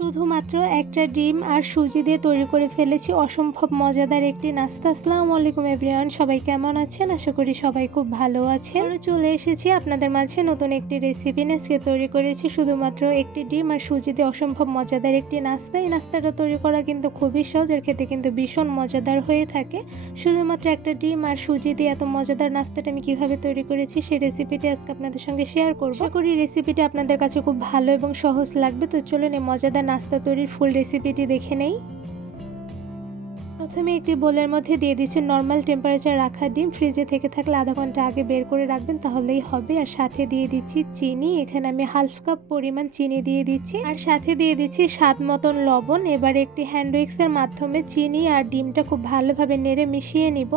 শুধুমাত্র একটা ডিম আর সুজি দিয়ে তৈরি করে ফেলেছি। অসম্ভব মজাদার একটি নাস্তা। আসসালামু আলাইকুম, এভরিওয়ান। সবাই কেমন আছেন? আশা করি সবাই খুব ভালো আছেন। চলে এসেছি আপনাদের মাঝে নতুন একটি রেসিপি আজকে তৈরি করেছি। শুধুমাত্র একটি ডিম আর সুজি দিয়ে অসম্ভব মজাদার একটি নাস্তা। এই নাস্তাটা তৈরি করা কিন্তু খুবই সহজ এর খেতে কিন্তু ভীষণ মজাদার হয়ে থাকে। শুধুমাত্র একটা ডিম আর সুজি দিয়ে এত মজাদার নাস্তাটা আমি কীভাবে তৈরি করেছি, সেই রেসিপিটি আজকে আপনাদের সঙ্গে শেয়ার করব। আশা করি রেসিপিটি আপনাদের কাছে খুব ভালো এবং সহজ লাগবে, তো চলুন এই মজাদার নাস্তা তৈরির ফুল রেসিপিটি দেখে নেই। প্রথমে একটি বোলের মধ্যে দিয়ে দিচ্ছি নর্মাল টেম্পারেচার রাখা ডিম। ফ্রিজে থেকে থাকলে আধা ঘণ্টা আগে বের করে রাখবেন, তাহলেই হবে। আর সাথে দিয়ে দিচ্ছি চিনি। এখানে আমি হাফ কাপ পরিমাণ চিনি দিয়ে দিচ্ছি। আর সাথে দিয়ে দিচ্ছি স্বাদ মতন লবণ। এবার একটি হ্যান্ড উইক্সের মাধ্যমে চিনি আর ডিমটা খুব ভালোভাবে নেড়ে মিশিয়ে নিব।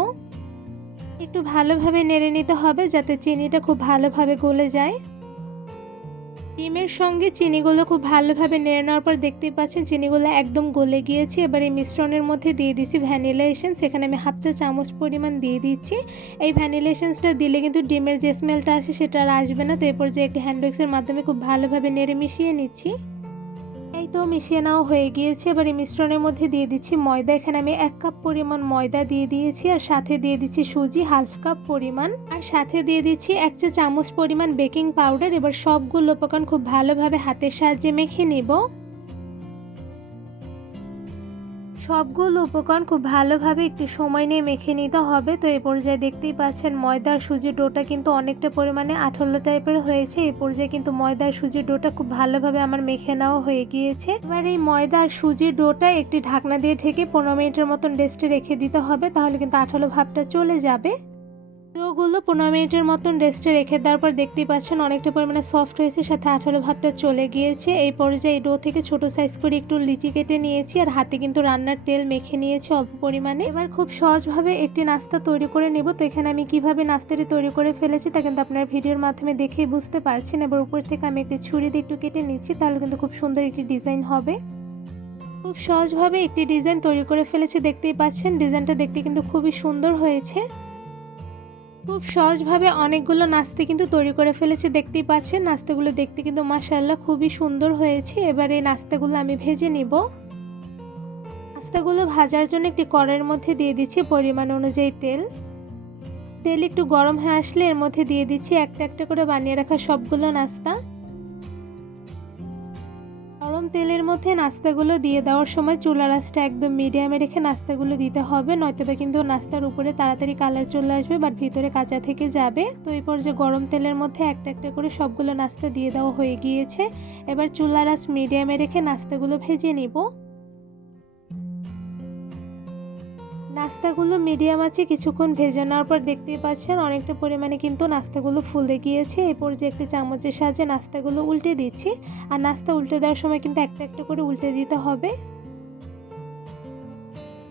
একটু ভালোভাবে নেড়ে নিতে হবে যাতে চিনিটা খুব ভালোভাবে গলে যায়। ডিমের সঙ্গে চিনিগুলো খুব ভালোভাবে নেড়ে নেওয়ার পর দেখতেই পাচ্ছেন চিনিগুলো একদম গলে গিয়েছে। এবার এই মিশ্রণের মধ্যে দিয়ে দিচ্ছি ভ্যানিলা এসেন্স। এখানে আমি হাফ চা চামচ পরিমাণ দিয়ে দিচ্ছি। এই ভ্যানিলা এসেন্সটা দিলে কিন্তু ডিমের যে স্মেলটা আসে সেটা আর আসবে না। তো এরপর যে একটি হ্যান্ডওয়েক্সের মাধ্যমে খুব ভালোভাবে নেড়ে মিশিয়ে নিচ্ছি। তো মিশিয়ে নেওয়া হয়ে গিয়েছে। এবার এই মিশ্রণের মধ্যে দিয়ে দিচ্ছি ময়দা। এখানে আমি এক কাপ পরিমাণ ময়দা দিয়ে দিয়েছি আর সাথে দিয়ে দিচ্ছি সুজি, হাফ কাপ পরিমাণ। আর সাথে দিয়ে দিচ্ছি এক চা চামচ পরিমাণ বেকিং পাউডার। এবার সবগুলো উপকরণ খুব ভালোভাবে হাতের সাহায্যে মেখে নেব। সবগুলো উপকরণ খুব ভালোভাবে একটু সময় নিয়ে মেখে নিতে হবে। তো এই পর্যায়ে দেখতেই পাচ্ছেন ময়দার সুজি ডোটা কিন্তু অনেকটা পরিমাণে আঠালো টাইপের হয়েছে। এই পর্যায়ে কিন্তু ময়দার সুজি ডোটা খুব ভালোভাবে আমার মেখে নেওয়া হয়ে গিয়েছে। এবার এই ময়দার সুজি ডোটা একটি ঢাকনা দিয়ে ঢেকে পনেরো মিনিটের মতন রেস্টে রেখে দিতে হবে, তাহলে কিন্তু আঠালো ভাবটা চলে যাবে। ডোগুলো পনেরো মিনিটের মতন রেস্টে রেখে দেওয়ার পর দেখতেই পাচ্ছেন অনেকটা পরিমাণে সফট হয়েছে, সাথে আঠালো ভাবটা চলে গিয়েছে। এই পর্যায়ে ডো থেকে ছোট সাইজ করে একটু লিচি কেটে নিয়েছি আর হাতে কিন্তু রান্নার তেল মেখে নিয়েছি অল্প পরিমাণে। এবার খুব সহজভাবে একটি নাস্তা তৈরি করে নেব। তো এখানে আমি কীভাবে নাস্তাটি তৈরি করে ফেলেছি তা কিন্তু আপনার ভিডিওর মাধ্যমে দেখেই বুঝতে পারছেন। এবার উপর থেকে আমি একটি ছুরি দিয়ে একটু কেটে নিচ্ছি, তাহলে কিন্তু খুব সুন্দর একটি ডিজাইন হবে। খুব সহজভাবে একটি ডিজাইন তৈরি করে ফেলেছি, দেখতেই পাচ্ছেন। ডিজাইনটা দেখতে কিন্তু খুবই সুন্দর হয়েছে। খুব সহজভাবে অনেকগুলো নাস্তে কিন্তু তৈরি করে ফেলেছি, দেখতেই পাচ্ছেন। নাস্তাগুলো দেখতে কিন্তু মাসাল্লাহ খুবই সুন্দর হয়েছে। এবার এই নাস্তাগুলো আমি ভেজে নিব। নাস্তাগুলো ভাজার জন্য একটি কড়াইয়ের মধ্যে দিয়ে দিচ্ছি পরিমাণ অনুযায়ী তেল। তেল একটু গরম হয়ে আসলে এর মধ্যে দিয়ে দিচ্ছি একটা একটা করে বানিয়ে রাখা সবগুলো নাস্তা। তেলের মধ্যে নাস্তাগুলো দিয়ে দেওয়ার সময় চুলা রাসটা একদম মিডিয়ামে রেখে নাস্তাগুলো দিতে হবে, নয়তোবা কিন্তু নাস্তার উপরে তাড়াতাড়ি কালার চলে আসবে বাট ভিতরে কাঁচা থেকে যাবে। তো এই যে গরম তেলের মধ্যে একটা একটা করে সবগুলো নাস্তা দিয়ে দেওয়া হয়ে গিয়েছে। এবার চুলা রাস মিডিয়ামে রেখে নাস্তাগুলো ভেজে নিব। নাস্তাগুলো মিডিয়াম আছে, কিছুক্ষণ ভেজে নেওয়ার পর দেখতেই পাচ্ছেন অনেকটা পরিমাণে কিন্তু নাস্তাগুলো ফুলে গিয়েছে। এরপর যে একটি চামচের সাহায্যে নাস্তাগুলো উল্টে দিচ্ছি। আর নাস্তা উল্টে দেওয়ার সময় কিন্তু একটা একটা করে উল্টে দিতে হবে।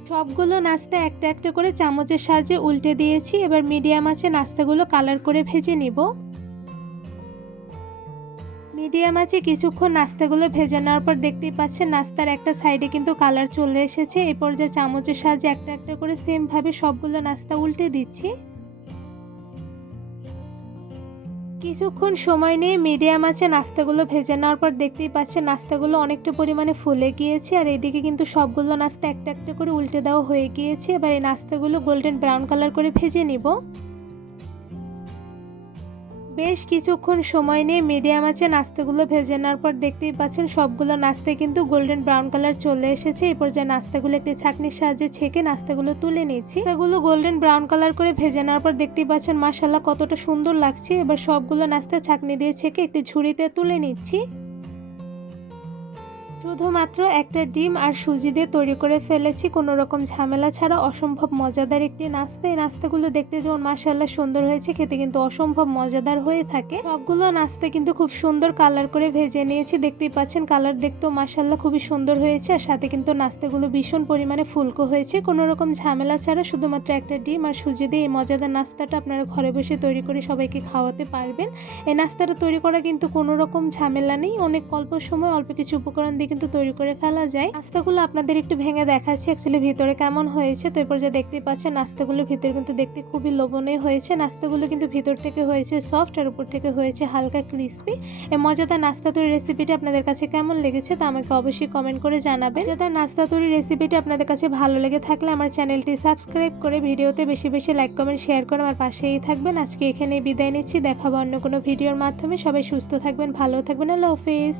সবগুলো নাস্তা একটা একটা করে চামচের সাহায্যে উল্টে দিয়েছি। এবার মিডিয়াম আছে, নাস্তাগুলো কালার করে ভেজে নিব। মিডিয়াম আছে, কিছুক্ষণ নাস্তাগুলো ভেজে নেওয়ার পর দেখতেই পাচ্ছেন নাস্তার একটা সাইডে কিন্তু কালার চলে এসেছে। এই পর্যায়ে চামচের সাহায্যে একটা একটা করে সেমভাবে সবগুলো নাস্তা উল্টে দিচ্ছি। কিছুক্ষণ সময় নিয়ে মিডিয়াম আছে নাস্তাগুলো ভেজে নেওয়ার পর দেখতেই পাচ্ছেন নাস্তাগুলো অনেকটা পরিমাণে ফুলে গিয়েছে আর এদিকে কিন্তু সবগুলো নাস্তা একটা একটা করে উল্টে দেওয়া হয়ে গিয়েছে। এবার এই নাস্তাগুলো গোল্ডেন ব্রাউন কালার করে ভেজে নিব। বেশ কিছুক্ষণ সময় নিয়ে মিডিয়াম আছে, নাস্তাগুলো ভেজে নেওয়ার পর দেখতেই পাচ্ছেন সবগুলো নাস্তায় কিন্তু গোল্ডেন ব্রাউন কালার চলে এসেছে। এই পর্যায়ে নাস্তাগুলো একটি ছাকনির সাহায্যে ছেঁকে নাস্তাগুলো তুলে নিয়েছি এগুলো গোল্ডেন ব্রাউন কালার করে ভেজে নেওয়ার পর দেখতেই পাচ্ছেন মাসাল্লাহ কতটা সুন্দর লাগছে। এবার সবগুলো নাস্তা ছাকনি দিয়ে ছেঁকে একটি ঝুড়িতে তুলে নিচ্ছি। শুধুমাত্র একটা ডিম আর সুজি দিয়ে তৈরি করে ফেলেছি। কোনো রকম ঝামেলা ছাড়া অসম্ভব মজাদার একটি নাস্তা। এই নাস্তাগুলো দেখতে যেমন মাসাল্লাহ সুন্দর হয়েছে, খেতে কিন্তু অসম্ভব মজাদার হয়ে থাকে। সবগুলো নাস্তা কিন্তু খুব সুন্দর কালার করে ভেজে নিয়েছি। দেখতেই পাচ্ছেন কালার দেখতেও মাসাল্লাহ খুবই সুন্দর হয়েছে আর সাথে কিন্তু নাস্তাগুলো ভীষণ পরিমাণে ফুলকো হয়েছে। কোনো রকম ঝামেলা ছাড়া শুধুমাত্র একটা ডিম আর সুজি দিয়ে এই মজাদার নাস্তাটা আপনারা ঘরে বসে তৈরি করে সবাইকে খাওয়াতে পারবেন। এই নাস্তাটা তৈরি করা কিন্তু কোনো রকম ঝামেলা নেই। অনেক অল্প সময় অল্প কিছু উপকরণ দিয়ে কিন্তু তৈরি করে ফেলা যায়। নাস্তাগুলো আপনাদের একটু ভেঙে দেখাচ্ছি অ্যাকচুয়ালি ভিতরে কেমন হয়েছে তো এরপর যে দেখতেই পাচ্ছেন, নাস্তাগুলোর ভিতরে কিন্তু দেখতে খুবই লোভনীয় হয়েছে। নাস্তাগুলো কিন্তু ভিতর থেকে হয়েছে সফট আর উপর থেকে হয়েছে হালকা ক্রিস্পি এই মজাদার নাস্তা তৈরি রেসিপিটা আপনাদের কাছে কেমন লেগেছে তা আমাকে অবশ্যই কমেন্ট করে জানাবেন। মজাদার নাস্তা তৈরি রেসিপিটি আপনাদের কাছে ভালো লেগে থাকলে আমার চ্যানেলটি সাবস্ক্রাইব করে ভিডিওতে বেশি বেশি লাইক কমেন্ট শেয়ার করে আমার পাশেই থাকবেন। আজকে এখানে বিদায় নিচ্ছি, দেখাবো অন্য কোনো ভিডিওর মাধ্যমে। সবাই সুস্থ থাকবেন, ভালো থাকবেন। আল্লাহ হাফিজ।